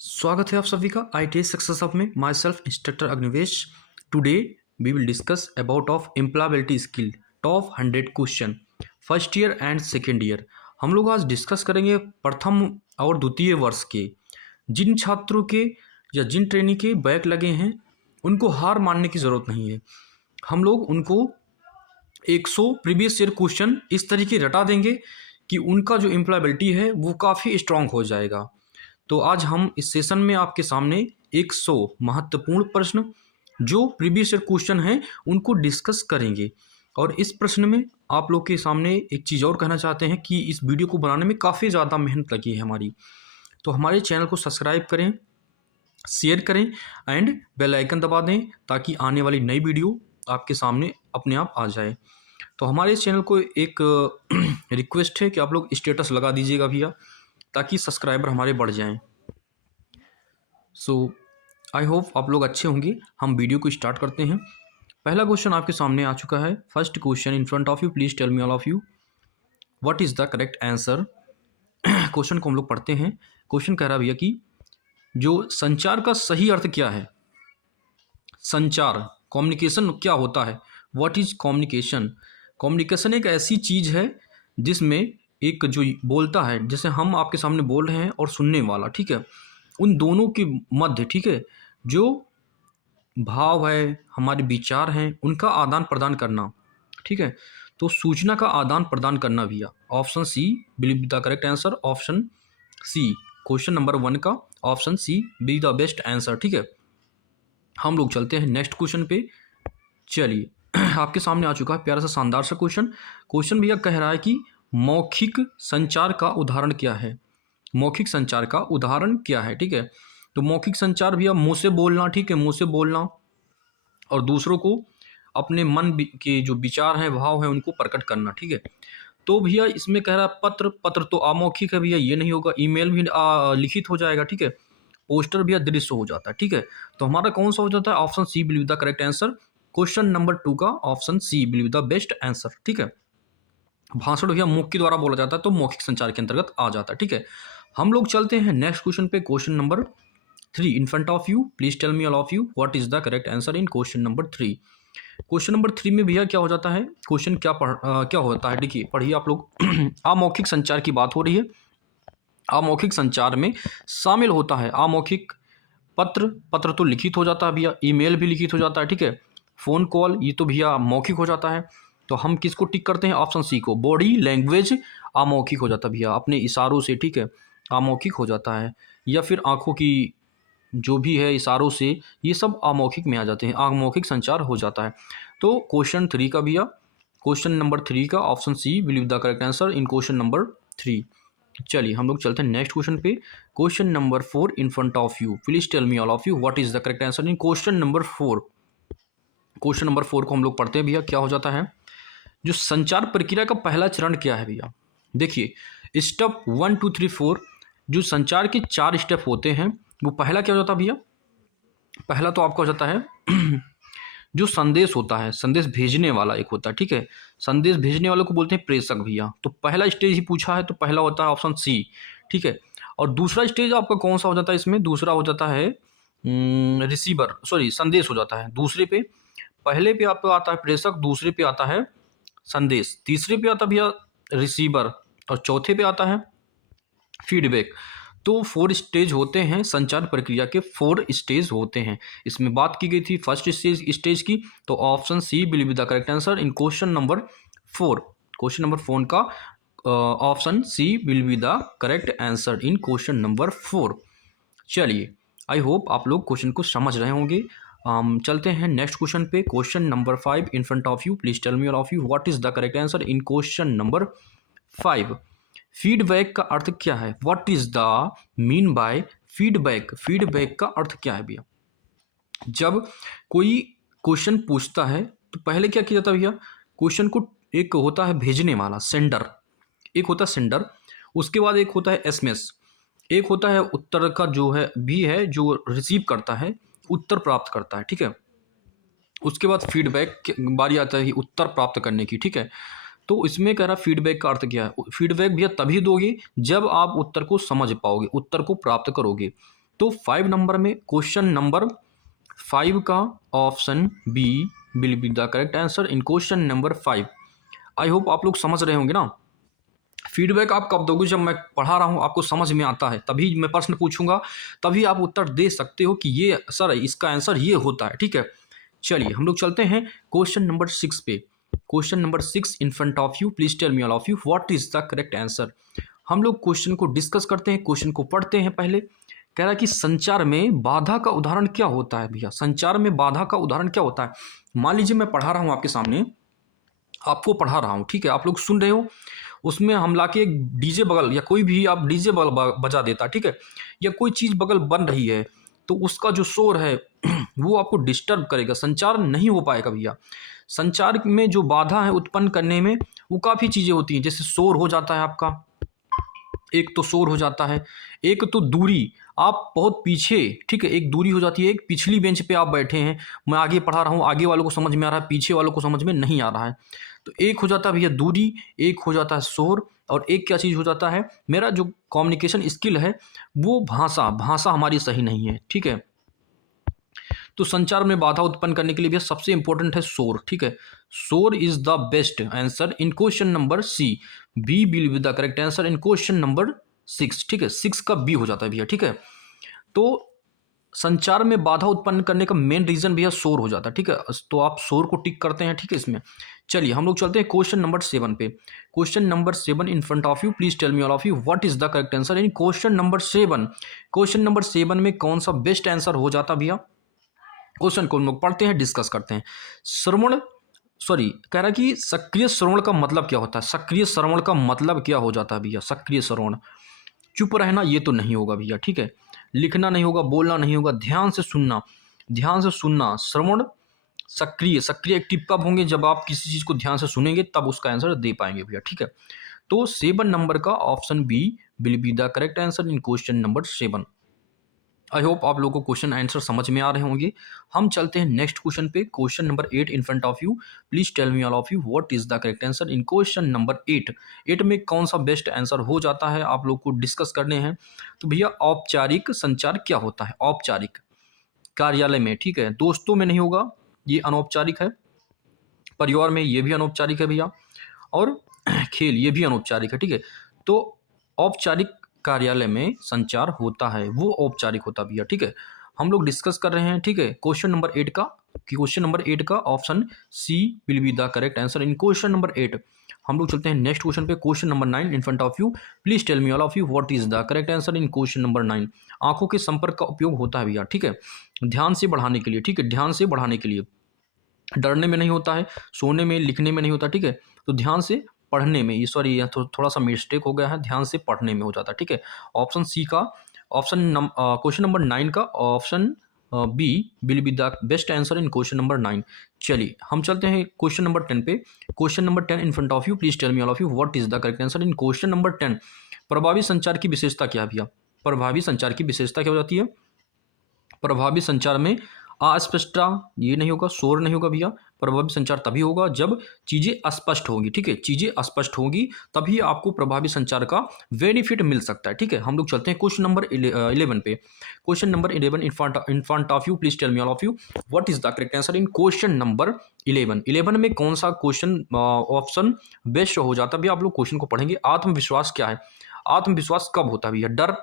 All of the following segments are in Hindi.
स्वागत है आप सभी का ITS सक्सेस हब में। Myself instructor Agnivesh. Today we will discuss about of employability skill top 100 question first year and second year. हम लोग आज डिस्कस करेंगे प्रथम और द्वितीय वर्ष के जिन छात्रों के या जिन ट्रेनी के बैक लगे हैं उनको हार मानने की ज़रूरत नहीं है। हम लोग उनको 100 प्रीवियस ईयर क्वेश्चन इस तरीके रटा देंगे कि उनका जो एम्प्लॉयबिलिटी है वो काफ़ी स्ट्रांग हो जाएगा। तो आज हम इस सेशन में आपके सामने 100 महत्वपूर्ण प्रश्न जो प्रीवियस ईयर क्वेश्चन हैं उनको डिस्कस करेंगे। और इस प्रश्न में आप लोग के सामने एक चीज़ और कहना चाहते हैं कि इस वीडियो को बनाने में काफ़ी ज़्यादा मेहनत लगी है हमारी। तो हमारे चैनल को सब्सक्राइब करें, शेयर करें एंड बेल आइकन दबा दें ताकि आने वाली नई वीडियो आपके सामने अपने आप आ जाए। तो हमारे इस चैनल को एक रिक्वेस्ट है कि आप लोग स्टेटस लगा दीजिएगा भैया ताकि सब्सक्राइबर हमारे बढ़ जाएं। सो आई होप आप लोग अच्छे होंगे। हम वीडियो को स्टार्ट करते हैं। पहला क्वेश्चन आपके सामने आ चुका है। First question in front of you, please tell me all of you what is the correct answer. Question को हम लोग पढ़ते हैं। क्वेश्चन कह रहा है भैया कि जो संचार का सही अर्थ क्या है। संचार कम्युनिकेशन क्या होता है। What is communication. कम्युनिकेशन एक ऐसी चीज़ है जिसमें एक जो बोलता है, जैसे हम आपके सामने बोल रहे हैं और सुनने वाला, ठीक है, उन दोनों के मध्य, ठीक है, जो भाव है, हमारे विचार हैं, उनका आदान प्रदान करना, ठीक है। तो सूचना का आदान प्रदान करना भैया। Option C believe the correct answer. Option C question number 1 का option C be the best answer, ठीक है। हम लोग चलते हैं नेक्स्ट क्वेश्चन पे। चलिए आपके सामने आ चुका है प्यारा सा शानदार सा क्वेश्चन। क्वेश्चन भैया कह रहा है कि मौखिक संचार का उदाहरण क्या है। मौखिक संचार का उदाहरण क्या है, ठीक है। तो मौखिक संचार भैया मुंह से बोलना, ठीक है, मुंह से बोलना और दूसरों को अपने मन के जो विचार हैं, भाव हैं, उनको प्रकट करना, ठीक है। तो भैया इसमें कह रहा है पत्र। पत्र तो अमौखिक है भैया, ये नहीं होगा। ईमेल भी लिखित हो जाएगा, ठीक है। पोस्टर भैया दृश्य हो जाता है, ठीक है। तो हमारा कौन सा हो जाता है। Option C believe the correct answer. Question number 2 का option C believe the best answer, ठीक है। भाषण भैया मुख के द्वारा बोला जाता है तो मौखिक संचार के अंतर्गत आ जाता है, ठीक है। हम लोग चलते हैं नेक्स्ट क्वेश्चन पे। Question number 3 in front of you, please tell me all of you what is the correct answer in question number 3। Question number 3 में भैया क्या हो जाता है। क्वेश्चन क्या होता है, देखिए पढ़िए आप लोग। अमौखिक संचार की बात हो रही है। अमौखिक संचार में शामिल होता है अमौखिक पत्र। पत्र तो लिखित हो जाता है भैया। ईमेल भी लिखित हो जाता है, ठीक है। फ़ोन कॉल ये तो भैया मौखिक हो जाता है। तो हम किसको टिक करते हैं। ऑप्शन सी को। बॉडी लैंग्वेज अमौखिक हो जाता है भैया, अपने इशारों से, ठीक है, अमौखिक हो जाता है। या फिर आंखों की जो भी है इशारों से, ये सब अमौखिक में आ जाते हैं, अमौखिक संचार हो जाता है। तो क्वेश्चन 3 का भैया, क्वेश्चन नंबर 3 का option C believe the correct answer in question number 3। चलिए हम लोग चलते हैं नेक्स्ट क्वेश्चन पे। Question number 4 in front of you, please tell me all of you what is the correct answer in question number 4। Question number 4 को हम लोग पढ़ते हैं भैया। क्या हो जाता है। जो संचार प्रक्रिया का पहला चरण क्या है भैया। देखिए स्टेप 1 2 3 4 जो संचार के 4 स्टेप होते हैं वो पहला क्या हो जाता है भैया। पहला तो आपका हो जाता है जो संदेश होता है, संदेश भेजने वाला एक होता है, ठीक है। संदेश भेजने वाले को बोलते हैं प्रेषक भैया। तो पहला स्टेज ही पूछा है तो पहला होता है ऑप्शन सी, ठीक है। और दूसरा स्टेज आपका कौन सा हो जाता है इसमें। दूसरा हो जाता है रिसीवर, सॉरी संदेश हो जाता है दूसरे पे। पहले पे आपको आता है प्रेषक, दूसरे पे आता है संदेश, तीसरे पे आता है भैया रिसीवर और चौथे पे आता है फीडबैक। तो 4 स्टेज होते हैं संचार प्रक्रिया के, 4 स्टेज होते हैं। इसमें बात की गई थी फर्स्ट स्टेज की। तो option C believe the correct answer in question number 4। Question number 4 का option C will be the correct answer in question number 4। चलिए आई होप आप लोग क्वेश्चन को समझ रहे होंगे। चलते हैं नेक्स्ट क्वेश्चन पे। Question number 5 in front of you, please tell me all of you what is the correct answer in question number 5। Feedback का अर्थ क्या है। What is the mean by feedback. Feedback का अर्थ क्या है भैया। जब कोई क्वेश्चन पूछता है तो पहले क्या किया जाता है भैया। क्वेश्चन को एक होता है भेजने वाला सेंडर, एक होता है सेंडर, उसके बाद एक होता है एसएमएस, एक होता है उत्तर का जो है भी है जो रिसीव करता है, उत्तर प्राप्त करता है, ठीक है। उसके बाद फीडबैक बारी आता है उत्तर प्राप्त करने की, ठीक है। तो इसमें कह रहा फीडबैक का अर्थ क्या है। फीडबैक भैया तभी दोगे जब आप उत्तर को समझ पाओगे, उत्तर को प्राप्त करोगे। तो 5 नंबर में क्वेश्चन नंबर 5 का option B will be the correct answer in question number 5। I hope आप लोग समझ रहे होंगे ना। फीडबैक आप कब दोगे? जब मैं पढ़ा रहा हूँ आपको समझ में आता है, तभी मैं प्रश्न पूछूंगा, तभी आप उत्तर दे सकते हो कि ये सर इसका आंसर ये होता है। ठीक है, चलिए हम लोग चलते हैं क्वेश्चन नंबर 6 पे। Question number 6 in front of you, please tell me all of you what is the correct answer. हम लोग क्वेश्चन को डिस्कस करते हैं, क्वेश्चन को पढ़ते हैं। पहले कह रहा है कि संचार में बाधा का उदाहरण क्या होता है भैया? संचार में बाधा का उदाहरण क्या होता है? मान लीजिए मैं पढ़ा रहा हूँ आपके सामने, आपको पढ़ा रहा हूँ, ठीक है, आप लोग सुन रहे हो, उसमें हम लाके एक डीजे बगल या कोई भी आप डीजे बगल बजा देता, ठीक है, या कोई चीज़ बगल बन रही है, तो उसका जो शोर है वो आपको डिस्टर्ब करेगा, संचार नहीं हो पाएगा भैया। संचार में जो बाधा है उत्पन्न करने में, वो काफ़ी चीज़ें होती हैं, जैसे शोर हो जाता है आपका, एक तो शोर हो जाता है, एक तो दूरी, आप बहुत पीछे, ठीक है, एक दूरी हो जाती है, एक पिछली बेंच पे आप बैठे हैं, मैं आगे पढ़ा रहा हूँ, आगे वालों को समझ में आ रहा है, पीछे वालों को समझ में नहीं आ रहा है। तो एक हो जाता है भैया दूरी, एक हो जाता है शोर, और एक क्या चीज़ हो जाता है, मेरा जो कम्युनिकेशन स्किल है वो भाषा भाषा हमारी सही नहीं है। ठीक है, तो संचार में बाधा उत्पन्न करने के लिए भी सबसे इंपॉर्टेंट है शोर। ठीक है, शोर is the best answer in question number C, B will be the correct answer in question number 6। ठीक है, 6 का बी हो जाता है भैया। ठीक है, तो संचार में बाधा उत्पन्न करने का मेन रीजन भैया शोर हो जाता है। ठीक है, तो आप शोर को टिक करते हैं। ठीक है, इसमें चलिए हम लोग चलते हैं क्वेश्चन नंबर 7 पे। Question number 7 in front of you, please tell me all of you what is the correct answer in question number 7। Question number 7 में कौन सा बेस्ट आंसर हो जाता भैया? क्वेश्चन को हम लोग पढ़ते हैं, डिस्कस करते हैं। श्रवण, सॉरी, कह रहा है कि सक्रिय श्रवण का मतलब क्या होता है? सक्रिय श्रवण का मतलब क्या हो जाता है भैया? सक्रिय श्रवण, चुप रहना ये तो नहीं होगा भैया। ठीक है, लिखना नहीं होगा, बोलना नहीं होगा, ध्यान से सुनना, ध्यान से सुनना। श्रवण सक्रिय, सक्रिय एक्टिव कब होंगे? जब आप किसी चीज़ को ध्यान से सुनेंगे तब उसका आंसर दे पाएंगे भैया। ठीक है, तो 7 नंबर का option B will be the correct answer in question number 7। I hope आप लोगों को क्वेश्चन आंसर समझ में आ रहे होंगे। हम चलते हैं नेक्स्ट क्वेश्चन पे। Question number 8 in front of you, please tell me all of you what is the correct answer in question number 8। 8 में कौन सा बेस्ट आंसर हो जाता है, आप लोग को डिस्कस करने हैं। तो भैया औपचारिक संचार क्या होता है? औपचारिक कार्यालय में, ठीक है, दोस्तों में नहीं होगा, ये अनौपचारिक है। परिवार में ये भी अनौपचारिक है भैया, और खेल ये भी अनौपचारिक है। ठीक है, तो औपचारिक कार्यालय में संचार होता है वो औपचारिक होता भैया। ठीक है, हम लोग डिस्कस कर रहे हैं। ठीक है, क्वेश्चन नंबर 8 का, क्वेश्चन नंबर 8 का option C will be the correct answer in question number 8। हम लोग चलते हैं नेक्स्ट क्वेश्चन पे। Question number 9 in front of you, please tell me all of you what is the correct answer in question number 9। आंखों के संपर्क का उपयोग होता है भैया। ठीक है, ध्यान से बढ़ाने के लिए। ठीक है, ध्यान से बढ़ाने के लिए, डरने में नहीं होता है, सोने में, लिखने में नहीं होता। ठीक है, तो ध्यान से पढ़ने में, ये सॉरी थोड़ा सा मिस्टेक हो गया है, ध्यान से पढ़ने में हो जाता है। ठीक है, ऑप्शन सी का, क्वेश्चन नंबर 9 का option B will be the best answer in question number 9। चलिए हम चलते हैं क्वेश्चन नंबर 10 पे। Question number 10 in front of you, please tell me all of you what is the correct answer in question number 10। प्रभावी संचार की विशेषता क्या है भैया? प्रभावी संचार की विशेषता क्या हो जाती है? प्रभावी संचार में अस्पष्टता ये नहीं होगा, शोर नहीं होगा भैया। प्रभावी संचार तभी होगा जब चीज़ें स्पष्ट होंगी। ठीक है, चीज़ें स्पष्ट होंगी तभी आपको प्रभावी संचार का बेनिफिट मिल सकता है। ठीक है, हम लोग चलते हैं क्वेश्चन नंबर 11 पे। Question number 11 in front of you, please tell me all of you what is the correct answer in question number 11। 11 में कौन सा क्वेश्चन ऑप्शन बेस्ट हो जाता है भैया? आप लोग क्वेश्चन को पढ़ेंगे। आत्मविश्वास क्या है? आत्मविश्वास कब होता है भैया?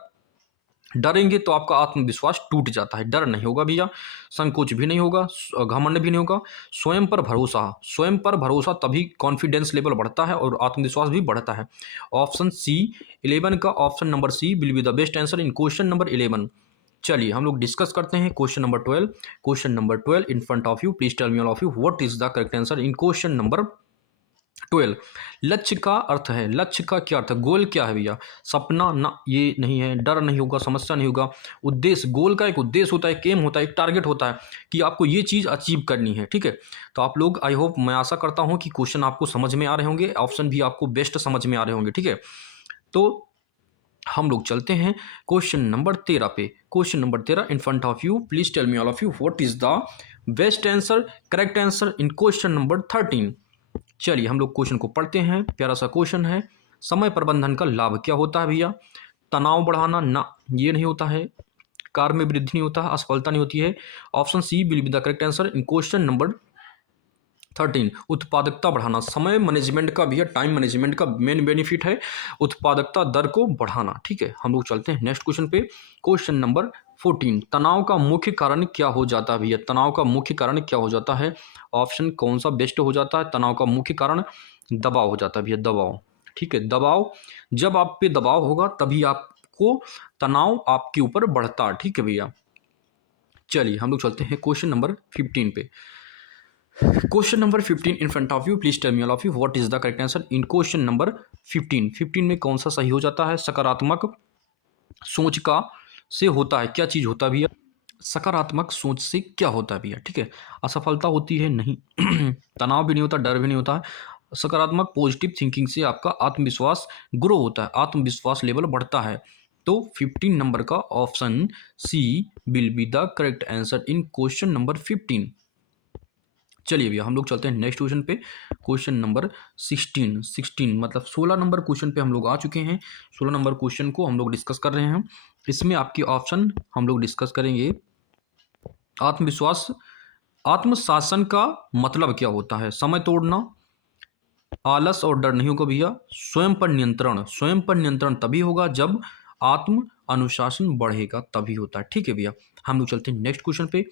डरेंगे तो आपका आत्मविश्वास टूट जाता है। डर नहीं होगा भैया, संकोच भी नहीं होगा, घमंड भी नहीं होगा। स्वयं पर भरोसा, स्वयं पर भरोसा तभी कॉन्फिडेंस लेवल बढ़ता है और आत्मविश्वास भी बढ़ता है। ऑप्शन सी 11 का option number C will be the best answer in question number 11। चलिए हम लोग डिस्कस करते हैं question number 12। Question number 12 in front of you, please tell me all of you what is the correct answer in question number 12। लक्ष्य का अर्थ है, लक्ष्य का क्या अर्थ है? गोल क्या है भैया? सपना ना, ये नहीं है, डर नहीं होगा, समस्या नहीं होगा। उद्देश्य, गोल का एक उद्देश्य होता है, एक एम होता है, एक टारगेट होता है कि आपको ये चीज़ अचीव करनी है। ठीक है, तो आप लोग, आई होप, मैं आशा करता हूँ कि क्वेश्चन आपको समझ में आ रहे होंगे, ऑप्शन भी आपको बेस्ट समझ में आ रहे होंगे। ठीक है, तो हम लोग चलते हैं क्वेश्चन नंबर 13 पे। Question number 13 in front of you, please tell me all of you what is the best answer, correct answer in question number 13। चलिए हम लोग क्वेश्चन को पढ़ते हैं। प्यारा सा क्वेश्चन है, समय प्रबंधन का लाभ क्या होता है भैया? तनाव बढ़ाना ना, ये नहीं होता है। कार्य में वृद्धि नहीं होता है, असफलता नहीं होती है। Option C will be the correct answer in question number 13। उत्पादकता बढ़ाना, समय मैनेजमेंट का भी है, टाइम मैनेजमेंट का मेन बेनिफिट है उत्पादकता दर को बढ़ाना। ठीक है, हम लोग चलते हैं नेक्स्ट क्वेश्चन पे। क्वेश्चन नंबर 14, तनाव का मुख्य कारण क्या हो जाता है भैया? तनाव का मुख्य कारण क्या हो जाता है? ऑप्शन कौन सा बेस्ट हो जाता है? तनाव का मुख्य कारण दबाव हो जाता है भैया, दबाव। ठीक है, दबाव, जब आप पे दबाव होगा तभी आपको तनाव आपके ऊपर बढ़ता है। ठीक है भैया, चलिए हम लोग चलते हैं क्वेश्चन नंबर 15 पे। Question number 15 in front of you, please tell me all of you what is the correct answer in question number 15। 15 में कौन सा सही हो जाता है? सकारात्मक सोच का से होता है क्या चीज होता है भैया? सकारात्मक सोच से क्या होता है भैया? ठीक है, असफलता होती है नहीं तनाव भी नहीं होता, डर भी नहीं होता है। सकारात्मक पॉजिटिव थिंकिंग से आपका आत्मविश्वास ग्रो होता है, आत्मविश्वास लेवल बढ़ता है। तो 15 नंबर का option C will be the correct answer in question number 15। चलिए भैया हम लोग चलते हैं नेक्स्ट क्वेश्चन पे। क्वेश्चन नंबर 16 मतलब 16 नंबर क्वेश्चन पे हम लोग आ चुके हैं। 16 नंबर क्वेश्चन को हम लोग डिस्कस कर रहे हैं। इसमें आपकी ऑप्शन हम लोग डिस्कस करेंगे। आत्मविश्वास, आत्मशासन का मतलब क्या होता है? समय तोड़ना, आलस और डर नहीं होगा भैया। स्वयं पर नियंत्रण, स्वयं पर नियंत्रण तभी होगा जब आत्म अनुशासन बढ़ेगा, तभी होता है। ठीक है भैया, हम लोग चलते हैं नेक्स्ट क्वेश्चन पे।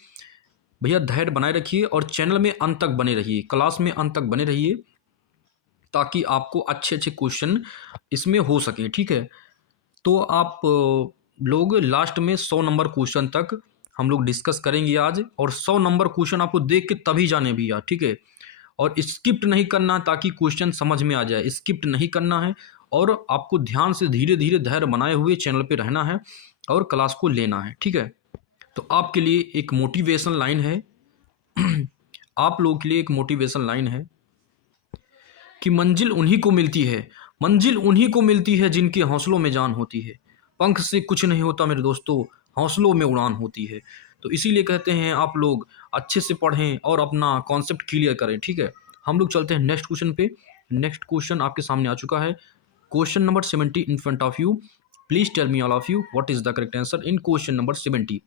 भैया धैर्य बनाए रखिए और चैनल में अंत तक बने रहिए, क्लास में अंत तक बने रहिए, ताकि आपको अच्छे अच्छे क्वेश्चन इसमें हो सकें। ठीक है, तो आप लोग लास्ट में 100 नंबर क्वेश्चन तक हम लोग डिस्कस करेंगे आज, और 100 नंबर क्वेश्चन आपको देख के तभी जाने भैया। ठीक है, और स्किप्ट नहीं करना ताकि क्वेश्चन समझ में आ जाए, स्किप्ट नहीं करना है, और आपको ध्यान से धीरे धीरे धैर्य बनाए हुए चैनल पे रहना है और क्लास को लेना है। ठीक है, तो आपके लिए एक मोटिवेशन लाइन है आप लोगों के लिए एक मोटिवेशन लाइन है कि मंजिल उन्हीं को मिलती है, मंजिल उन्हीं को मिलती है जिनके हौसलों में जान होती है। पंख से कुछ नहीं होता मेरे दोस्तों, हौसलों में उड़ान होती है। तो इसीलिए कहते हैं आप लोग अच्छे से पढ़ें और अपना कॉन्सेप्ट क्लियर करें। ठीक है, हम लोग चलते हैं नेक्स्ट क्वेश्चन पे। नेक्स्ट क्वेश्चन आपके सामने आ चुका है। Question number 70 in front of you, please tell me all of you what is the correct answer in question number 70।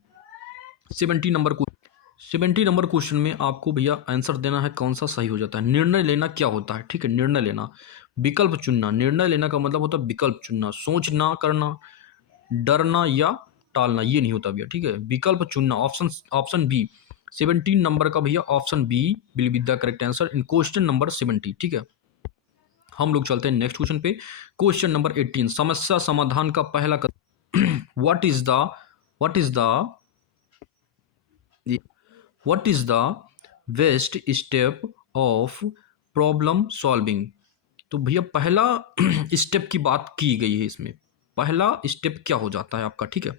70 number question में आपको भैया आंसर देना है कौन सा सही हो जाता है। निर्णय लेना क्या होता है? ठीक है, निर्णय लेना, विकल्प चुनना। निर्णय लेना का मतलब होता है विकल्प चुनना, सोच ना करना, डरना या टालना, ये नहीं होता भैया। ठीक है, विकल्प चुनना, ऑप्शन ऑप्शन बी। 17 नंबर का भैया option B will be the correct answer in question number 70। ठीक है, हम लोग चलते हैं नेक्स्ट क्वेश्चन पे। क्वेश्चन नंबर 18, समस्या समाधान का पहला कदम what is the what is the best step of problem solving? तो भैया पहला स्टेप की बात की गई है इसमें। पहला स्टेप क्या हो जाता है आपका? ठीक है,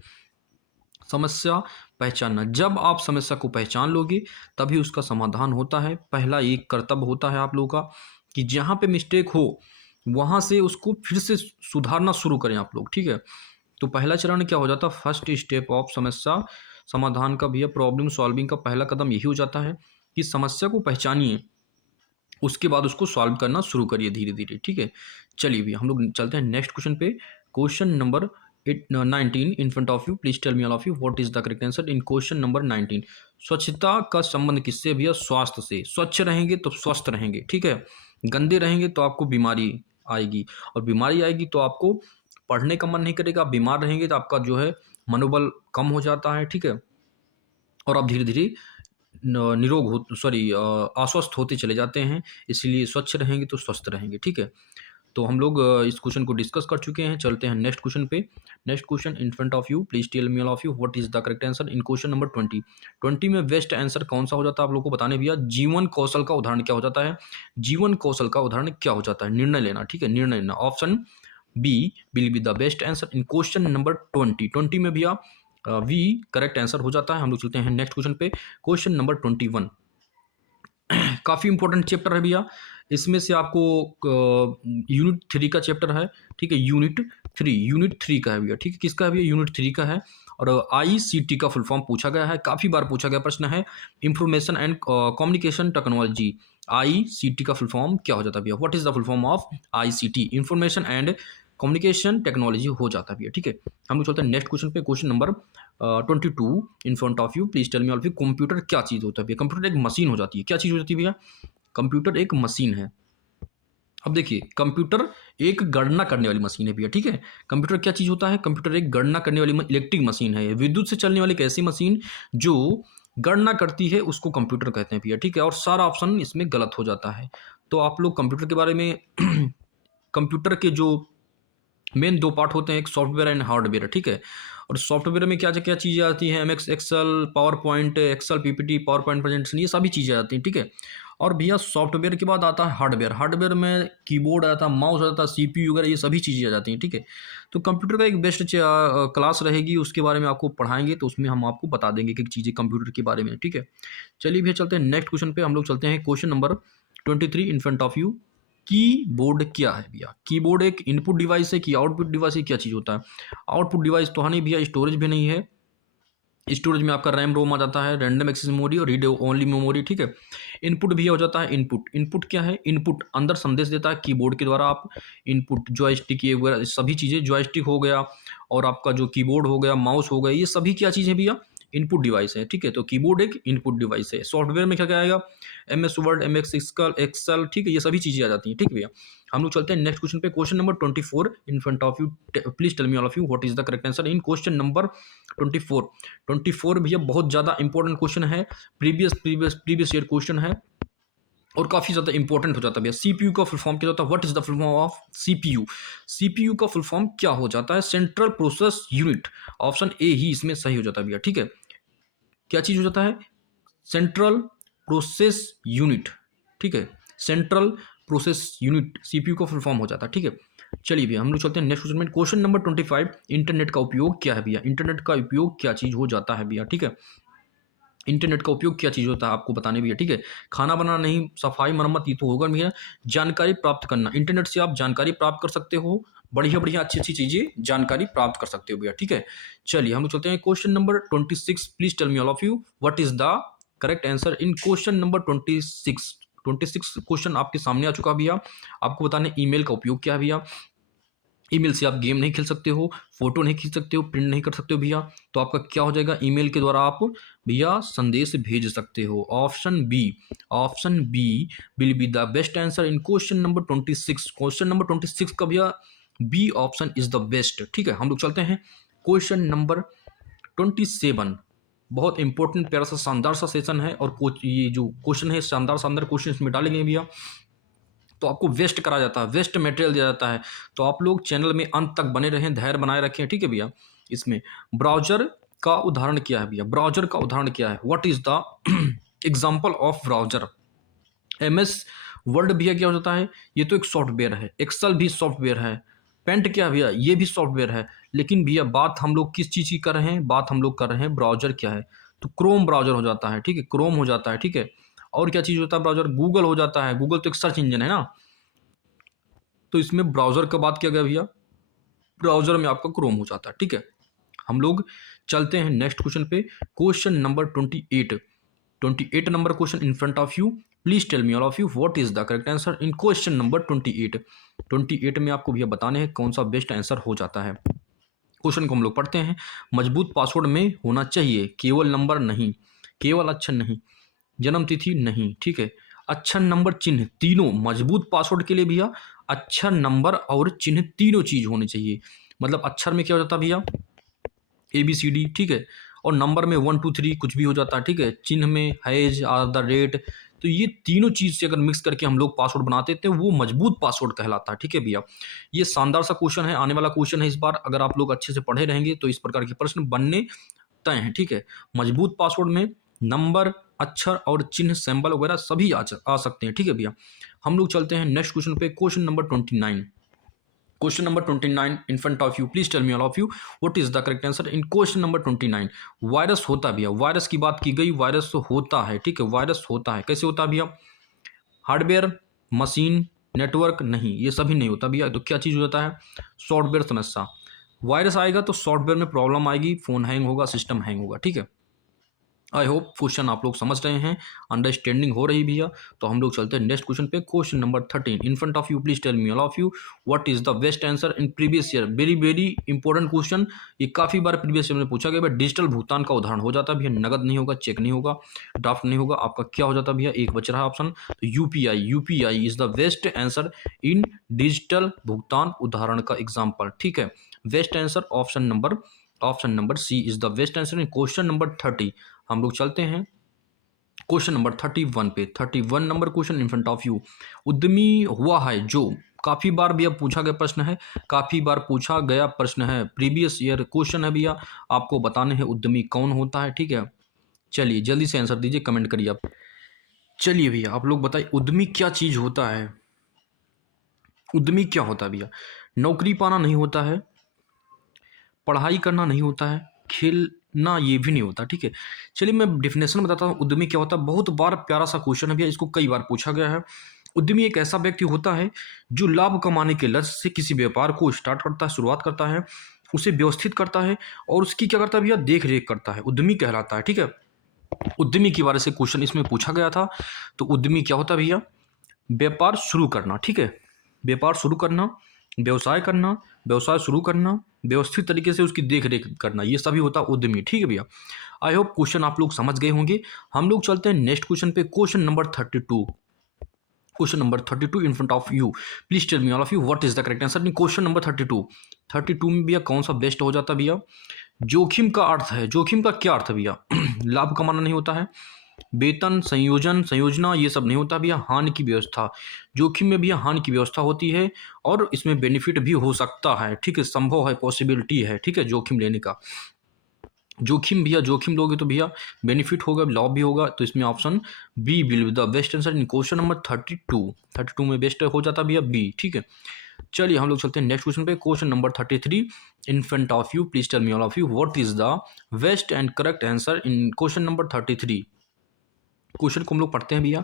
समस्या पहचानना। जब आप समस्या को पहचान लोगे तभी उसका समाधान होता है। पहला एक कर्तव्य होता है आप लोगों का कि जहाँ पे मिस्टेक हो वहाँ से उसको फिर से सुधारना शुरू करें आप लोग। ठीक है, तो पहला चरण क्या हो जाता है? फर्स्ट स्टेप ऑफ समस्या समाधान का भैया प्रॉब्लम सॉल्विंग का पहला कदम यही हो जाता है कि समस्या को पहचानिए, उसके बाद उसको सॉल्व करना शुरू करिए धीरे धीरे। ठीक है, चलिए भैया हम लोग चलते हैं नेक्स्ट क्वेश्चन पे। Question number 19 in front of you, please tell me all of you what is the correct answer in question number 19। स्वच्छता का संबंध किससे भैया? स्वास्थ्य से। स्वच्छ रहेंगे तो स्वस्थ रहेंगे। ठीक है, गंदे रहेंगे तो आपको बीमारी आएगी, और बीमारी आएगी तो आपको पढ़ने का मन नहीं करेगा। बीमार रहेंगे तो आपका जो है मनोबल कम हो जाता है। ठीक है, और आप धीरे धीरे निरोग हो सॉरी अस्वस्थ होते चले जाते हैं। इसलिए स्वच्छ रहेंगे तो स्वस्थ रहेंगे। ठीक है, तो हम लोग इस क्वेश्चन को डिस्कस कर चुके हैं। चलते हैं नेक्स्ट क्वेश्चन पे। Next question in front of you, please tell me all of you what is the correct answer in question number 20। 20 में बेस्ट आंसर कौन सा हो जाता है आप लोग को बताने भैया? जीवन कौशल का उदाहरण क्या हो जाता है? जीवन कौशल का उदाहरण क्या हो जाता है? निर्णय लेना। ठीक है, निर्णय लेना, option B will be the best answer in question number 20। 20 में भैया वी करेक्ट आंसर हो जाता है। हम लोग चलते हैं नेक्स्ट क्वेश्चन पे। क्वेश्चन नंबर 21 काफ़ी इंपॉर्टेंट चैप्टर है भैया। इसमें से आपको यूनिट 3 का चैप्टर है। ठीक है, यूनिट 3 का है भैया। ठीक है, किसका है भैया? यूनिट 3 का है। और ICT का फुल फॉर्म पूछा गया है, काफ़ी बार पूछा गया प्रश्न है। Information and communication technology, ICT का फुल फॉर्म क्या हो जाता है भैया? What is the full form of ICT? Information and communication technology हो जाता है भैया, ठीक है। हम लोग चलते हैं नेक्स्ट क्वेश्चन पे, question number 22 in front of you, please tell me all of you, computer क्या चीज़ होता है भैया? कंप्यूटर एक मशीन हो जाती है। क्या चीज़ हो जाती है भैया? कंप्यूटर एक मशीन है। अब देखिए, कंप्यूटर एक गणना करने वाली मशीन है भैया, ठीक है। कंप्यूटर क्या चीज़ होता है? कंप्यूटर एक गणना करने वाली इलेक्ट्रिक मशीन है, विद्युत से चलने वाली एक ऐसी मशीन जो गणना करती है, उसको कंप्यूटर कहते हैं भैया, ठीक है। और सारा ऑप्शन इसमें गलत हो जाता है। तो आप लोग कंप्यूटर के बारे में कंप्यूटर के जो मेन दो पार्ट होते हैं, एक सॉफ्टवेयर एंड हार्डवेयर, ठीक है। और सॉफ्टवेयर में क्या क्या चीज़ें आती हैं? MX Excel, PowerPoint, Excel PPT, PowerPoint presentation, ये सभी चीज़ें आती हैं, ठीक है। और भैया सॉफ्टवेयर के बाद आता है हार्डवेयर। हार्डवेयर में कीबोर्ड आता है, माउस आता है, सीपीयू वगैरह, ये सभी चीज़ें आ जाती हैं, ठीक है। तो कंप्यूटर का एक बेस्ट क्लास रहेगी, उसके बारे में आपको पढ़ाएंगे, तो उसमें हम आपको बता देंगे कि चीज़ें कंप्यूटर के बारे में, ठीक है। चलिए भैया चलते हैं नेक्स्ट क्वेश्चन पे। हम लोग चलते हैं question number 23 in front of you. Keyboard क्या है भैया? कीबोर्ड एक इनपुट डिवाइस है कि आउटपुट डिवाइस है? क्या चीज़ होता है? आउटपुट डिवाइस तो है नहीं भैया, स्टोरेज भी नहीं है। स्टोरेज में आपका रैम रोम आ जाता है, रैंडम एक्सेस मेमोरी और रीड ओनली मेमोरी, ठीक है। इनपुट भी हो जाता है इनपुट। इनपुट क्या है? इनपुट अंदर संदेश देता है कीबोर्ड के द्वारा। आप इनपुट जॉयस्टिक ये वगैरह सभी चीज़ें, जॉयस्टिक हो गया और आपका जो कीबोर्ड हो गया, माउस हो गया, ये सभी क्या चीज़ है भैया? इनपुट डिवाइस है, ठीक है। तो कीबोर्ड एक इनपुट डिवाइस है। सॉफ्टवेयर में क्या क्या आएगा? एमएस वर्ड, एमएस एक्सेल, ठीक है, ये सभी चीज़ें आ जाती हैं, ठीक है भैया। हम लोग चलते हैं नेक्स्ट क्वेश्चन पे, question number 24 in front of you. Please tell me all of you what is the correct answer in question number 24। 24 भैया बहुत ज़्यादा इंपॉर्टेंट क्वेश्चन है, प्रीवियस ईयर क्वेश्चन है और काफ़ी ज़्यादा इंपॉर्टेंट हो जाता है भैया। सीपीयू का फुल फॉर्म क्या होता है? What is the full form of CPU? CPU का फुल फॉर्म क्या हो जाता है? Central process unit. Option A ही इसमें सही हो जाता है भैया, ठीक है। क्या चीज़ हो जाता है? सेंट्रल प्रोसेस यूनिट, ठीक है। सेंट्रल प्रोसेस यूनिट सीपीयू का फुल फॉर्म हो जाता है, ठीक है। चलिए भैया हम लोग चलते हैं नेक्स्ट क्वेश्चन में, क्वेश्चन नंबर 25। इंटरनेट का उपयोग क्या है भैया? इंटरनेट का उपयोग क्या चीज़ हो जाता है भैया, ठीक है। इंटरनेट का उपयोग क्या चीज़ होता है आपको बताने भैया, ठीक है। खाना बनाना नहीं, सफाई मरम्मत ये तो होगा भैया। जानकारी प्राप्त करना, इंटरनेट से आप जानकारी प्राप्त कर सकते हो, बढ़िया बढ़िया अच्छी अच्छी चीज़ें जानकारी प्राप्त कर सकते हो भैया, ठीक है। चलिए हम लोग चलते हैं question number 26। Please tell me all of you what is the correct answer in question number 26। 26 question आपके सामने आ चुका भैया। आपको बताने ईमेल का उपयोग क्या है भैया। ईमेल से आप गेम नहीं खेल सकते हो, फोटो नहीं खींच सकते हो, प्रिंट नहीं कर सकते हो भैया। तो आपका क्या हो जाएगा? ईमेल के द्वारा आप भैया संदेश भेज सकते हो। Option B will be the best answer in question number 26। Question number 26 का भैया B option is the best, ठीक है। हम लोग चलते हैं क्वेश्चन नंबर 27। बहुत इंपॉर्टेंट प्यारा सा शानदार सा सेशन है और ये जो क्वेश्चन है शानदार शानदार क्वेश्चन इसमें डालेंगे भैया, तो आपको वेस्ट करा जाता है, वेस्ट मटेरियल दिया जाता है। तो आप लोग चैनल में अंत तक बने रहें, धैर्य बनाए रखें, ठीक है भैया। इसमें ब्राउजर का उदाहरण क्या है भैया? ब्राउजर का उदाहरण क्या है? What is the example of browser? MS word भैया क्या हो जाता है? ये तो एक सॉफ्टवेयर है। एक्सेल भी सॉफ्टवेयर है। पेंट क्या है भैया? ये भी सॉफ्टवेयर है। लेकिन भैया बात हम लोग किस चीज़ की कर रहे हैं? बात हम लोग कर रहे हैं ब्राउजर क्या है, तो क्रोम ब्राउजर हो जाता है, ठीक है। क्रोम हो जाता है, ठीक है। और क्या चीज़ होता है? ब्राउजर गूगल हो जाता है। गूगल तो एक सर्च इंजन है ना। तो इसमें ब्राउजर का बात किया गया भैया, ब्राउजर में आपका क्रोम हो जाता है, ठीक है। हम लोग चलते हैं नेक्स्ट क्वेश्चन पे, question number 28। 28 number question in front of you. Please tell me all of you what is the correct answer in question number 28। 28 में आपको भैया बताने हैं कौन सा बेस्ट आंसर हो जाता है। क्वेश्चन को हम लोग पढ़ते हैं। मजबूत पासवर्ड में होना चाहिए केवल नंबर नहीं, केवल अक्षर नहीं, जन्म तिथि नहीं, ठीक है। अक्षर नंबर चिन्ह तीनों मजबूत पासवर्ड के लिए भैया, अक्षर नंबर और चिन्ह तीनों चीज होनी चाहिए। मतलब अक्षर में क्या हो जाता है भैया? ABCD, ठीक है। और नंबर में 1 2 3 कुछ भी हो जाता है, ठीक है। चिन्ह में हैज, आर, द रेट, तो ये तीनों चीज से अगर मिक्स करके हम लोग पासवर्ड बनाते थे वो मजबूत पासवर्ड कहलाता है, ठीक है भैया। ये शानदार सा क्वेश्चन है, आने वाला क्वेश्चन है इस बार। अगर आप लोग अच्छे से पढ़े रहेंगे तो इस प्रकार के प्रश्न बनने तय हैं, ठीक है। मजबूत पासवर्ड में नंबर, अक्षर और चिन्ह, सिंबल वगैरह सभी आ सकते हैं, ठीक है भैया। हम लोग चलते हैं नेक्स्ट क्वेश्चन पे, question number 29। Question number 29 in front of you. Please tell me all of you what is the correct answer in question number 29। Virus होता है भैया, वायरस की बात की गई, वायरस होता है, ठीक है। वायरस होता है, कैसे होता है भैया? हार्डवेयर, मशीन, नेटवर्क नहीं, ये सभी नहीं होता भैया। तो क्या चीज़ हो जाता है? सॉफ्टवेयर समस्या। वायरस आएगा तो सॉफ्टवेयर में प्रॉब्लम आएगी, फ़ोन हैंग होगा, सिस्टम हैंग होगा, ठीक है। आई होप क्वेश्चन आप लोग समझ रहे हैं, अंडरस्टैंडिंग हो रही भैया। तो हम लोग चलते हैं नेक्स्ट क्वेश्चन पे। Question number 13 in front of you, please tell me all of you what is the best answer in previous year. Very very important question, ये काफी बार प्रीवियस ईयर में पूछा गया। डिजिटल भुगतान का उदाहरण हो जाता है भैया, नगद नहीं होगा, चेक नहीं होगा, ड्राफ्ट नहीं होगा, आपका क्या हो जाता है भैया, एक बच रहा है ऑप्शन, तो UPI. UPI is the best answer in digital भुगतान उदाहरण का एग्जाम्पल। ठीक है, best answer option number C is the best answer in question number 30। हम लोग चलते हैं क्वेश्चन नंबर 31 पे। 31 number question in front of you. उद्यमी हुआ है जो, काफी बार भैया पूछा गया प्रश्न है, काफी बार पूछा गया प्रश्न है, प्रीवियस ईयर क्वेश्चन है भैया, आपको बताने हैं उद्यमी कौन होता है। ठीक है, चलिए जल्दी से आंसर दीजिए, कमेंट करिए आप। चलिए भैया आप लोग बताइए उद्यमी क्या चीज होता है। उद्यमी क्या होता है भैया, नौकरी पाना नहीं होता है, पढ़ाई करना नहीं होता है, खेलना ये भी नहीं होता। ठीक है, चलिए मैं डिफिनेशन बताता हूँ उद्यमी क्या होता है। बहुत बार प्यारा सा क्वेश्चन है भैया, इसको कई बार पूछा गया है। उद्यमी एक ऐसा व्यक्ति होता है जो लाभ कमाने के लक्ष्य से किसी व्यापार को स्टार्ट करता है, शुरुआत करता है, उसे व्यवस्थित करता है और उसकी क्या करता है भैया, देख रेख करता है, उद्यमी कहलाता है। ठीक है, उद्यमी के बारे से क्वेश्चन इसमें पूछा गया था। तो उद्यमी क्या होता है भैया, व्यापार शुरू करना। ठीक है, व्यापार शुरू करना, व्यवसाय करना, व्यवसाय शुरू करना, व्यवस्थित तरीके से उसकी देख रेख करना, ये सभी होता है उद्यमी। ठीक है भैया, आई होप क्वेश्चन आप लोग समझ गए होंगे। हम लोग चलते हैं नेक्स्ट क्वेश्चन पे। Question number 32। Question number 32 in front of you, please tell me all of you what is the correct answer in question number 32। 32 में भैया कौन सा बेस्ट हो जाता है भैया, जोखिम का अर्थ है, जोखिम का क्या अर्थ है भैया लाभ कमाना नहीं होता है, वेतन संयोजन संयोजना ये सब नहीं होता भैया, हानि की व्यवस्था। जोखिम में भैया हानि की व्यवस्था होती है और इसमें बेनिफिट भी हो सकता है। ठीक है, संभव है, पॉसिबिलिटी है। ठीक है, जोखिम लेने का, जोखिम भैया जोखिम लोगे तो भैया बेनिफिट होगा, लॉस भी होगा। तो इसमें option B will the best answer in question number 32। 32 में बेस्ट हो जाता भैया बी। ठीक है, चलिए हम लोग चलते हैं नेक्स्ट क्वेश्चन पे। Question number 33 in front of you, please tell me all of you what is the best and correct answer in question number 33। Question को हम लोग पढ़ते हैं भैया।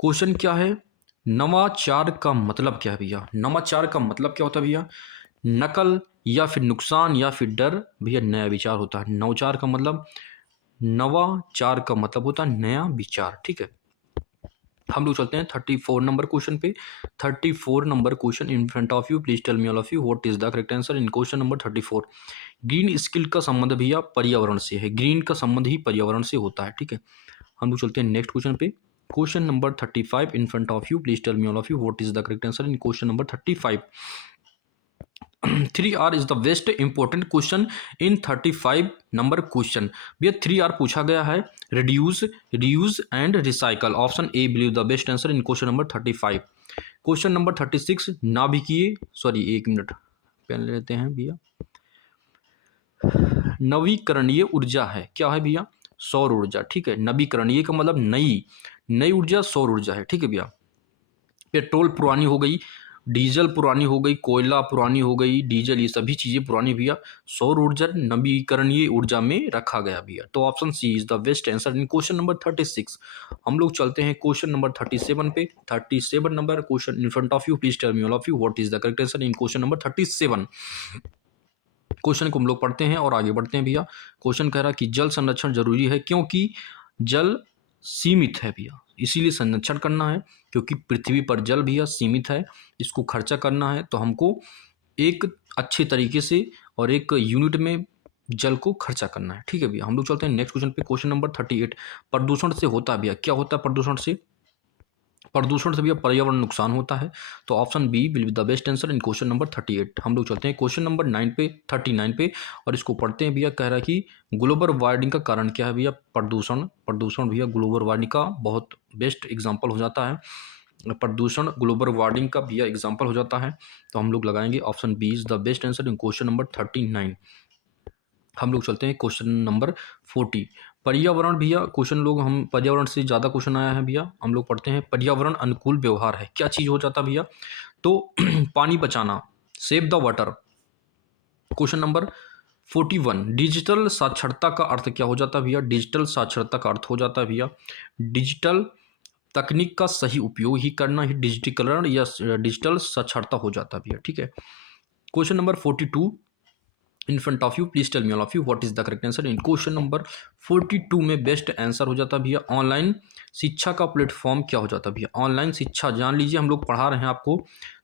क्वेश्चन क्या है, नवाचार का मतलब क्या है भैया, नवाचार का मतलब क्या होता है भैया, नकल या फिर नुकसान या फिर डर भैया, नया विचार होता है। नवचार का मतलब, नवाचार का मतलब होता है नया विचार। ठीक है, हम लोग चलते हैं 34 नंबर क्वेश्चन पे। 34 number question in front of you, please tell me all of you what is the correct answer in question number 34। Green skill का संबंध भैया पर्यावरण से है, ग्रीन का संबंध ही पर्यावरण से होता है। ठीक है, हम लोग चलते हैं नेक्स्ट क्वेश्चन पे। Question number 35 in front of you, please tell me all of you what is the correct answer in question number 35। 3R is the best important question in 35 number question. भैया 3R पूछा गया है, reduce, reuse and recycle. Option A believe the best answer in question number 35। Question number 36 नाभिकीय, सॉरी एक मिनट पेन ले लेते हैं भैया, नवीकरणीय ऊर्जा है, क्या है भैया, सौर ऊर्जा। ठीक है, नवीकरणीय का मतलब नई, नई ऊर्जा सौर ऊर्जा है। ठीक है भैया, पेट्रोल पुरानी हो गई, डीजल पुरानी हो गई, कोयला पुरानी हो गई, डीजल ये सभी चीज़ें पुरानी भैया, सौर ऊर्जा नवीकरणीय ऊर्जा में रखा गया भैया। तो option C is the best answer in question number 36। हम लोग चलते हैं क्वेश्चन नंबर 37 पे। 37 number question in front of you, please tell me all of you what is the correct answer in question number 37। Question को हम लोग पढ़ते हैं और आगे बढ़ते हैं भैया। क्वेश्चन कह रहा है कि जल संरक्षण जरूरी है क्योंकि जल सीमित है भैया, इसीलिए संरक्षण करना है, क्योंकि पृथ्वी पर जल भैया सीमित है, इसको खर्चा करना है, तो हमको एक अच्छे तरीके से और एक यूनिट में जल को खर्चा करना है। ठीक है भैया, हम लोग चलते हैं नेक्स्ट क्वेश्चन पे। क्वेश्चन नंबर 38, प्रदूषण से होता है भैया, क्या होता है प्रदूषण से, प्रदूषण से भैया पर्यावरण नुकसान होता है। तो option B will be the best answer in question number 38। हम लोग चलते हैं क्वेश्चन नंबर 9 पे, 39 पे, और इसको पढ़ते हैं भैया। कह रहा है कि ग्लोबल वार्मिंग का कारण क्या है भैया, प्रदूषण। प्रदूषण भैया ग्लोबल वार्मिंग का बहुत बेस्ट एग्जाम्पल हो जाता है, प्रदूषण ग्लोबल वार्मिंग का भैया एग्जाम्पल हो जाता है। तो हम लोग लगाएंगे option B is the best answer in question number 39। हम लोग चलते हैं क्वेश्चन नंबर 40, पर्यावरण भैया। क्वेश्चन लोग हम पर्यावरण से ज़्यादा क्वेश्चन आया है भैया, हम लोग पढ़ते हैं पर्यावरण अनुकूल व्यवहार है, क्या चीज़ हो जाता भैया, तो पानी बचाना, save the water. Question number 41, digital साक्षरता का अर्थ क्या हो जाता है भैया, डिजिटल साक्षरता का अर्थ हो जाता है भैया डिजिटल तकनीक का सही उपयोग ही करना ही डिजिटीकरण या डिजिटल साक्षरता हो जाता है भैया। ठीक है, question number 42, in front of you, please tell me all of you what is the correct answer in question number 42 में बेस्ट आंसर हो जाता भैया ऑनलाइन शिक्षा का प्लेटफॉर्म क्या हो जाता भैया। ऑनलाइन शिक्षा जान लीजिए, हम लोग पढ़ा रहे हैं आपको,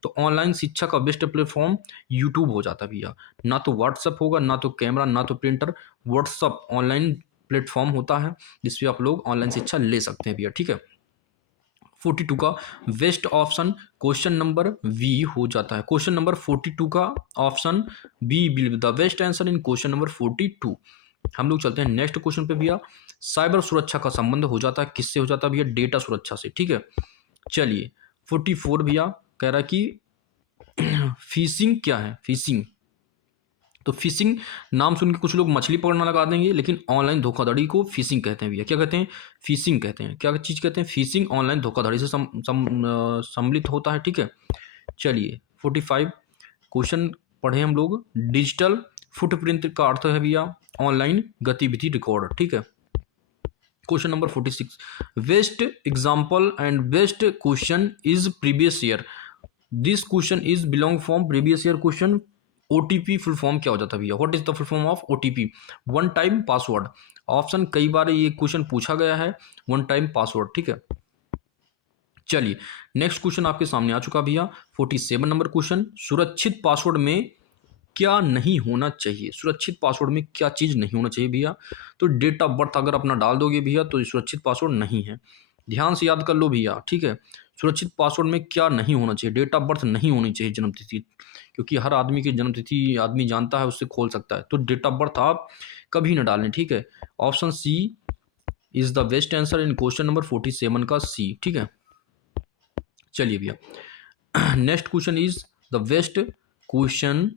तो ऑनलाइन शिक्षा का बेस्ट प्लेटफॉर्म यूट्यूब हो जाता भैया। ना तो व्हाट्सअप होगा, ना तो कैमरा, ना तो प्रिंटर, व्हाट्सअप ऑनलाइन प्लेटफॉर्म होता है जिसपे आप लोग ऑनलाइन शिक्षा ले सकते हैं भैया, ठीक है। 42 का best option question number B हो जाता है। क्वेश्चन नंबर 42 का option B will be the best answer in question number 42। हम लोग चलते हैं नेक्स्ट क्वेश्चन पे भैया। साइबर सुरक्षा का संबंध हो जाता है किससे हो जाता है भैया? डेटा सुरक्षा से, ठीक है। चलिए 44 भैया कह रहा है कि फिशिंग क्या है? फिशिंग, तो फिशिंग नाम सुन के कुछ लोग मछली पकड़ना लगा देंगे, लेकिन ऑनलाइन धोखाधड़ी को फिशिंग कहते हैं भैया। क्या कहते हैं? फिशिंग कहते हैं। क्या चीज़ कहते हैं? फिशिंग ऑनलाइन धोखाधड़ी से सम्मिलित होता है, ठीक है। चलिए 45 क्वेश्चन पढ़े हम लोग। डिजिटल फुटप्रिंट का अर्थ है भैया ऑनलाइन गतिविधि रिकॉर्ड, ठीक है। Question number 46 best example and best question is previous year. This question is belong from previous year question. OTP full form क्या हो जाता है भैया? What is the full form of OTP? One time password. Option कई बार ये क्वेश्चन पूछा गया है, वन टाइम पासवर्ड, ठीक है। चलिए नेक्स्ट क्वेश्चन आपके सामने आ चुका भैया 47 नंबर क्वेश्चन। सुरक्षित पासवर्ड में क्या नहीं होना चाहिए? सुरक्षित पासवर्ड में क्या चीज़ नहीं होना चाहिए भैया? तो डेट ऑफ बर्थ अगर अपना डाल दोगे भैया तो ये सुरक्षित पासवर्ड नहीं है। ध्यान से याद कर लो भैया, ठीक है। सुरक्षित पासवर्ड में क्या नहीं होना चाहिए? डेट ऑफ बर्थ नहीं होनी चाहिए, जन्म तिथि, क्योंकि हर आदमी की जन्म तिथि आदमी जानता है, उससे खोल सकता है। तो डेट ऑफ बर्थ आप कभी ना डालें, ठीक है। Option C is the best answer in question number 47 का सी, ठीक है। चलिए भैया next question is the best question.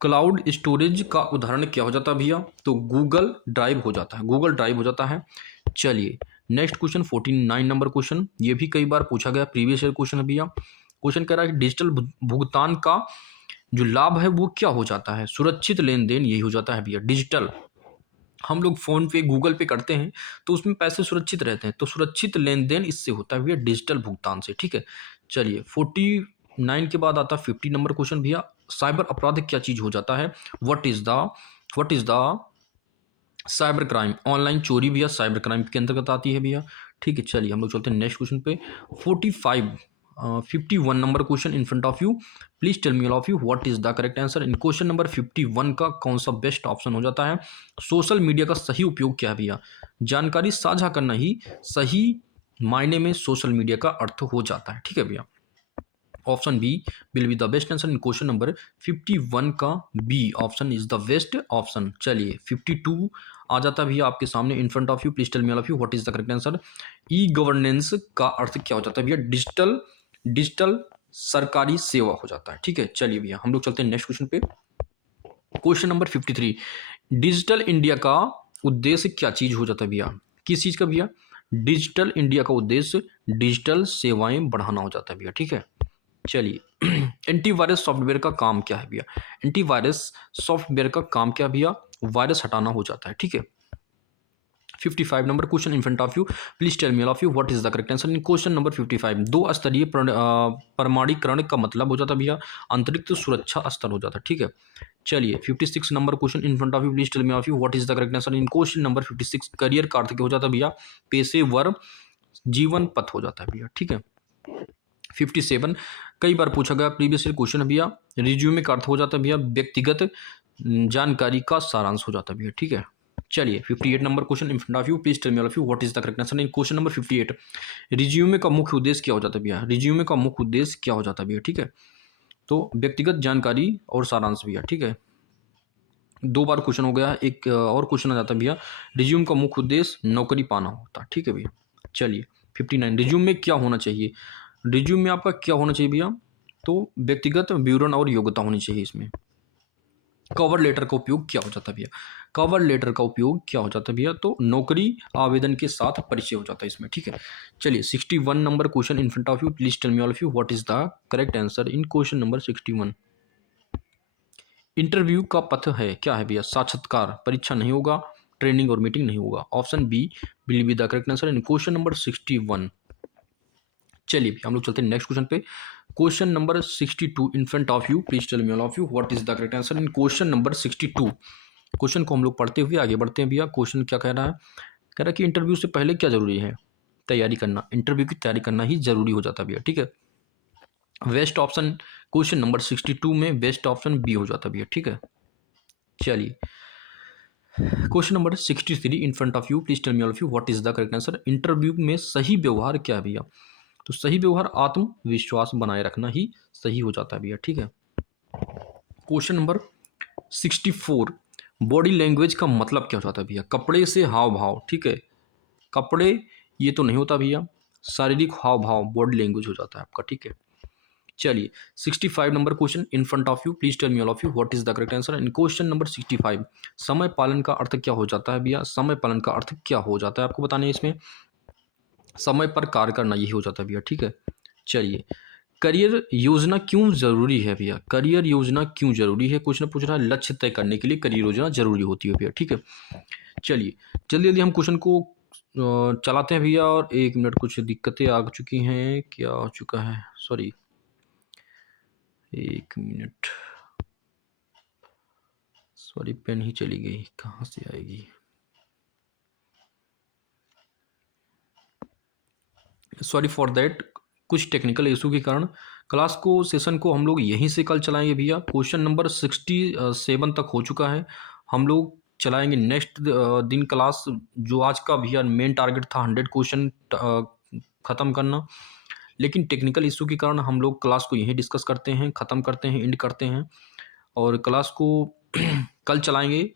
Cloud storage का उदाहरण क्या हो जाता है भैया? तो गूगल ड्राइव हो जाता है, गूगल ड्राइव हो जाता है। चलिए नेक्स्ट क्वेश्चन 49 नंबर क्वेश्चन, ये भी कई बार पूछा गया, प्रीवियस ईयर क्वेश्चन है भैया। क्वेश्चन कह रहा है कि डिजिटल भुगतान का जो लाभ है वो क्या हो जाता है? सुरक्षित लेन देन यही हो जाता है भैया। डिजिटल हम लोग फ़ोन पे गूगल पे करते हैं तो उसमें पैसे सुरक्षित रहते हैं, तो सुरक्षित लेन देन इससे होता है भैया डिजिटल भुगतान से, ठीक है। चलिए 49 के बाद आता है 50 नंबर क्वेश्चन भैया। साइबर अपराध क्या चीज़ हो जाता है? What is the cyber crime. Online चोरी भैया साइबर क्राइम के अंतर्गत आती है भैया, ठीक है। चलिए हम लोग चलते हैं नेक्स्ट क्वेश्चन पे। 51 number question in front of you, please tell me all of you what is the correct answer in question number 51 का कौन सा बेस्ट ऑप्शन हो जाता है? सोशल मीडिया का सही उपयोग क्या है भैया? जानकारी साझा करना ही सही मायने में सोशल मीडिया का अर्थ हो जाता है, ठीक है भैया। Option B will be the best answer in question number 51 का B option is the best option. चलिए 52 आ जाता है भैया आपके सामने in front of you, please tell me all of you what is the correct answer. E governance का अर्थ क्या हो जाता है भैया? डिजिटल डिजिटल सरकारी सेवा हो जाता है, ठीक है। चलिए भैया हम लोग चलते हैं नेक्स्ट क्वेश्चन पे। क्वेश्चन नंबर 53 डिजिटल इंडिया का उद्देश्य क्या चीज हो जाता है भैया? किस चीज का भैया? डिजिटल इंडिया का उद्देश्य डिजिटल सेवाएं बढ़ाना हो जाता है भैया, ठीक है। चलिए एंटीवायरस सॉफ्टवेयर का काम क्या है भैया? एंटीवायरस सॉफ्टवेयर का काम क्या है भैया? वायरस हटाना हो जाता है, ठीक है। 55 number question in front of you, please tell me all of you what is the correct answer in question number 55। दो स्तरीय प्रमाणीकरण का मतलब हो जाता है भैया अंतरिक्ष सुरक्षा स्तर हो जाता है, ठीक है। चलिए 56 number question in front of you, please tell me of you what is the correct answer in question number 56। Career का अर्थ क्या हो जाता है भैया? पेशेवर जीवन पथ हो जाता है भैया, ठीक है। 57 कई बार पूछा गया प्रीवियस ईयर क्वेश्चन है भैया। रिज्यूमे का अर्थ हो जाता है भैया व्यक्तिगत जानकारी का सारांश हो जाता है भैया, ठीक है। चलिए 58 number question in front of you, please tell me all of you what is the correct answer in question number 58। Resume का मुख्य उद्देश्य क्या हो जाता है भैया? रिज्यूमे का मुख्य उद्देश्य क्या हो जाता है भैया, ठीक है। तो व्यक्तिगत जानकारी और सारांश भैया, ठीक है। दो बार क्वेश्चन हो गया, एक और क्वेश्चन आ जाता है भैया रिज्यूम का मुख्य उद्देश्य नौकरी पाना होता है, ठीक है भैया। चलिए 59 रिज्यूम में क्या होना चाहिए? रिज्यूम में आपका क्या होना चाहिए भैया? तो व्यक्तिगत विवरण और योग्यता होनी चाहिए इसमें। कवर लेटर का उपयोग क्या हो जाता है भैया? कवर लेटर का उपयोग क्या हो जाता है भैया? तो नौकरी आवेदन के साथ परिचय हो जाता है इसमें, ठीक है। चलिए 61 number question in front of you, please tell me all of you what is the correct answer in question number 61। Interview का पथ है क्या है भैया? साक्षात्कार, परीक्षा नहीं होगा, ट्रेनिंग और मीटिंग नहीं होगा। Option B will be the correct answer in question number 61। चलिए हम लोग चलते हैं नेक्स्ट क्वेश्चन पे। Question number 62 in front of you, please tell me all of you what is the correct answer in question number 62। Question को हम लोग पढ़ते हुए आगे बढ़ते हैं भैया। क्वेश्चन क्या कह रहा है? कह रहा है कि इंटरव्यू से पहले क्या जरूरी है? तैयारी करना। इंटरव्यू की तैयारी करना ही जरूरी हो जाता है भैया, ठीक है। वेस्ट ऑप्शन क्वेश्चन नंबर 62 में वेस्ट ऑप्शन बी हो जाता है भैया, ठीक है। चलिए question number 63 in front of you, please tell me all of you what is the correct answer. Interview में सही व्यवहार क्या है भैया? तो सही व्यवहार आत्मविश्वास बनाए रखना ही सही हो जाता है भैया, ठीक है। क्वेश्चन नंबर 64 बॉडी लैंग्वेज का मतलब क्या हो जाता है भैया? कपड़े से हाव भाव, ठीक है। कपड़े ये तो नहीं होता भैया, शारीरिक हाव भाव बॉडी लैंग्वेज हो जाता है आपका, ठीक है। चलिए 65 number question in front of you, please tell me all of you what is the correct answer in question number 65। समय पालन का अर्थ क्या हो जाता है भैया? समय पालन का अर्थ क्या हो जाता है आपको बताने इसमें? समय पर कार्य करना यही हो जाता है भैया, ठीक है। चलिए करियर योजना क्यों जरूरी है भैया? करियर योजना क्यों जरूरी है? क्वेश्चन पूछ रहा है लक्ष्य तय करने के लिए करियर योजना जरूरी होती है भैया, ठीक है। चलिए जल्दी जल्दी हम क्वेश्चन को चलाते हैं भैया। और 1 मिनट, कुछ दिक्कतें आ चुकी हैं। क्या हो चुका है? सॉरी 1 मिनट, सॉरी पेन ही चली गई, कहाँ से आएगी? सॉरी फॉर दैट, कुछ टेक्निकल इशू के कारण क्लास को सेशन को हम लोग यहीं से कल चलाएंगे भैया। क्वेश्चन नंबर 67 तक हो चुका है, हम लोग चलाएंगे नेक्स्ट दिन क्लास। जो आज का भैया मेन टारगेट था 100 क्वेश्चन ख़त्म करना, लेकिन टेक्निकल इशू के कारण हम लोग क्लास को यहीं डिस्कस करते हैं, ख़त्म करते हैं, एंड करते हैं और क्लास को कल चलाएंगे,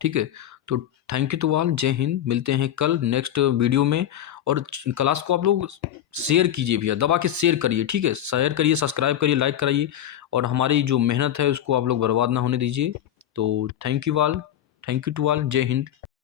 ठीक है। तो थैंक यू टू ऑल, जय हिंद। मिलते हैं कल नेक्स्ट वीडियो में। और क्लास को आप लोग शेयर कीजिए भैया, दबा के शेयर करिए, ठीक है। शेयर करिए, सब्सक्राइब करिए, लाइक कराइए और हमारी जो मेहनत है उसको आप लोग बर्बाद ना होने दीजिए। तो thank you all, thank you to all, जय हिंद।